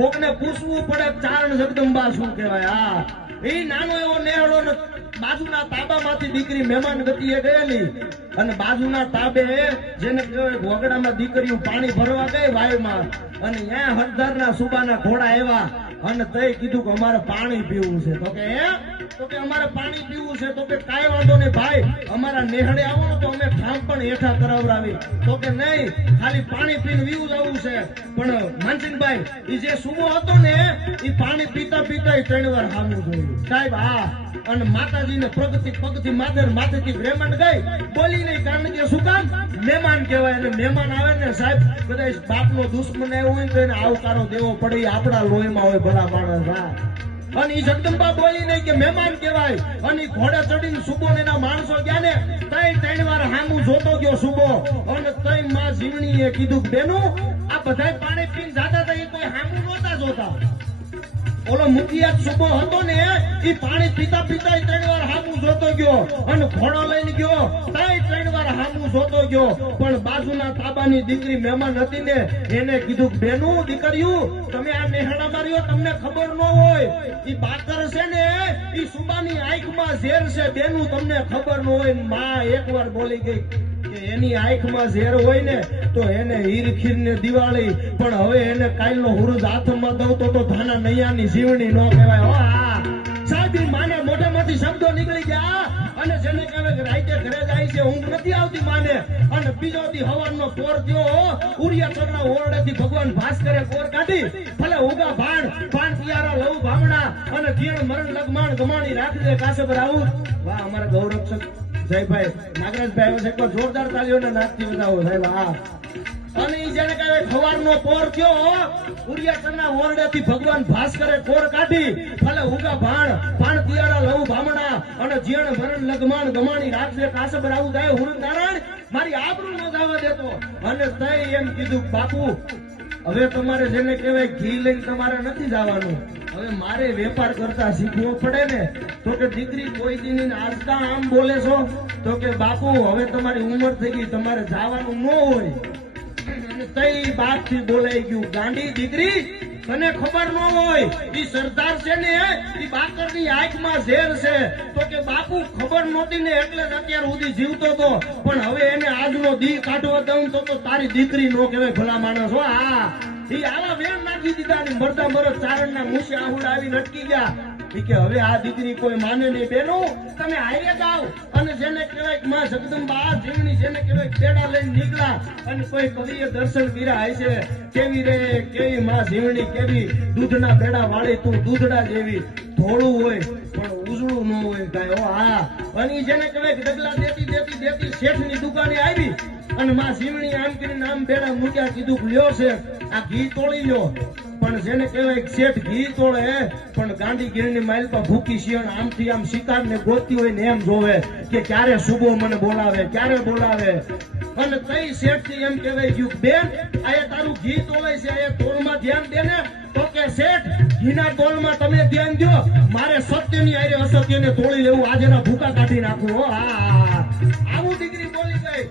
કોકને પૂછવું પડે ચારણ જગદંબા શું કહેવાય. હા, એ નાનો એવો નેહડો બાજુના તાબામાંથી દીકરી મહેમાન ગતિએ ગયેલી અને બાજુના તાબે જેને કહેવાય વગડામાં દીકરીઓ પાણી ભરવા ગઈ વાયુમાં અને ત્યાં હરદારના સુબાના ઘોડા આવ્યા અને તઈ કીધું કે અમારે પાણી પીવું છે. તો કે અમારે પાણી પીવું છે. તો કે કાંઈ વાંધો નહીં ભાઈ, અમારા નેહડે આવો ને તો અમે ઠામ પણ હેઠા કરાવડાવી. તો કે નહીં, ખાલી પાણી પીને વીવું જવું છે. પણ માનસિંહભાઈ એ જે સુબો હતો ને એ પાણી પીતા પીતા 3 વાર હામું જોયું સાહેબ. હા, અને માતાજીને પ્રગતિ પગથી માથેથી બ્રેમન ગઈ બોલી નહીં, કારણ કે શું કામ મહેમાન કહેવાય. અને મહેમાન આવે ને સાહેબ કદાચ બાપનો દુશ્મન આવ્યો હોય તો એને આવકારો દેવો પડે, આપણા લોહીમાં હોય ભલા માણસ. હા, અને ઈ જગદંબા બોલી નહીં કે મહેમાન કહેવાય. અને ઘોડે ચડીને સુબો ને એના માણસો ગયા ને તઈ 3 વાર હામું જોતો ગયો સુબો. અને તઈ માં જીવણીએ કીધું બેનું આ બધાય પાણી પીને જાતા હતા એ કોઈ હામું નહોતા જોતા. ઓલો મુખિયા સુબો હતો ને એ પાણી પીતા પીતા 3 વાર હામું જોતો ગયો અને ઘોડો લઈને ગયો તઈ 3 વાર હામું જોતો ગયો. પણ બાજુના તાબાની દીકરી મહેમાન હતી ને એને કીધું બેનું દીકરીયું તમે આ નેહડા માર્યો તમને ખબર ન હોય ઈ બાકર છે ને ઈ સુબાની આંખમાં ઝેર છે બેનું તમને ખબર ન હોય. માં એકવાર બોલી ગઈ કે એની આંખમાં ઝેર હોય ને તો એને હીરખીર ને દિવાળી, પણ હવે એને કાલનો હુરુજ હાથમાં દઉં તો ધાના નૈયાની જીવણી ન કહેવાય. હો હા સાહેબ, માને મોઢામાંથી શબ્દો નીકળી ગયા અને જેને કહેવાય કે રાતે ઘરે જાય છે ઊંઘ નથી આવતી માને. અને બીજો દી હવારનો પોર થયો ઉરિયા ચરના ઓરડેથી ભગવાન ભાસ્કરે કોર કાઢી ભલે ઉગા ભાણ પિયારા લવ ભામણા અને જીણ મરણ લગમાણ ગમાણી રાખજે કાસબર આવું. વાહ, અમારા ગૌરક્ષક જયભાઈ નાગરાજભાઈ આવે છે, એકવાર જોરદાર તાળીઓના નાદથી વધાવો સાહેબ. હા, અને ઈ જેને કહેવાય ખવારનો પોર થયો ઉરિયાસરના ઓરડેથી ભગવાન ભાસ્કરે કોર કાઢી ભલે ઉગા ભાણ પિયારા લવ ભામણા અને જીણ મરણ લગમાણ ગમાણી રાખજે કાસબર આવું જાય હુરુ નારાયણ મારી આબરૂ ન જવા દેતો. અને તઈ એમ કીધું બાપુ હવે તમારે જેને કહેવાય ઘી લઈને તમારે નથી જવાનું, હવે મારે વેપાર કરતા શીખવો પડે ને. તો કે દીકરી કોઈ દી આજતા આમ બોલે છો. તો કે બાપુ હવે તમારી ઉંમર થઈ ગઈ તમારે જવાનું ન હોય. તઈ બાપ થી બોલાઈ ગયું ગાંડી દીકરી તને ખબર ન હોય ઈ સરદાર છે ને ઈ બાકરની આંખમાં ઝેર છે. તો કે બાપુ ખબર નહોતી ને એટલે જ અત્યાર સુધી જીવતો હતો, પણ હવે એને આજનો દી કાઢવા દઉં તો તારી દીકરી નો કહેવાય ભલા માણસ. હો હા, ઈ આવા વેણ નાખી દીધા ને મરદા મરદ ચારણના મૂછે આહુડા આવીને અટકી ગયા કે હવે આ દીકરી કોઈ માને નહીં. બેનું તમે હારે જાઓ અને જેને કહેવાય માં જગદંબા જીવણી જેને કહેવાય પેડા લઈને નીકળ્યા અને કોઈ કવિએ દર્શન કર્યા હશે કેવી રે કેવી માં જીવણી કેવી દૂધના પેડા વાળી તું દૂધડા જેવી ધોળું હોય પણ ઉજળું ન હોય કાંઈ. ઓ હા, અને જેને કહેવાય ડગલા દેતી શેઠની દુકાને આવી અને માં જીવણી આમ કરીને આમ પેડા મૂક્યા કીધું લ્યો છે આ ઘી તોડી લ્યો. પણ જેને કહેવાય શેઠ ઘી તોડે પણ ગાંડી ગીરની માઇલપા ભૂકી શિયાળ આમથી આમ શિકાર ને ગોતી હોય ને એમ જોવે કે ક્યારે સુબો મને બોલાવે ક્યારે બોલાવે. અને કઈ શેઠ થી એમ કહેવાય ગયું બેન આ તારું ઘી તોડે છે આ તોડમાં ધ્યાન દે ને. તો કે શેઠ ઘીના તોડમાં તમે ધ્યાન દો, મારે સત્યની આરે અસત્યને તોડી લેવું આજેના ભૂકા કાઢી નાખવું. હો હા, આવું દીકરી બોલી ગઈ.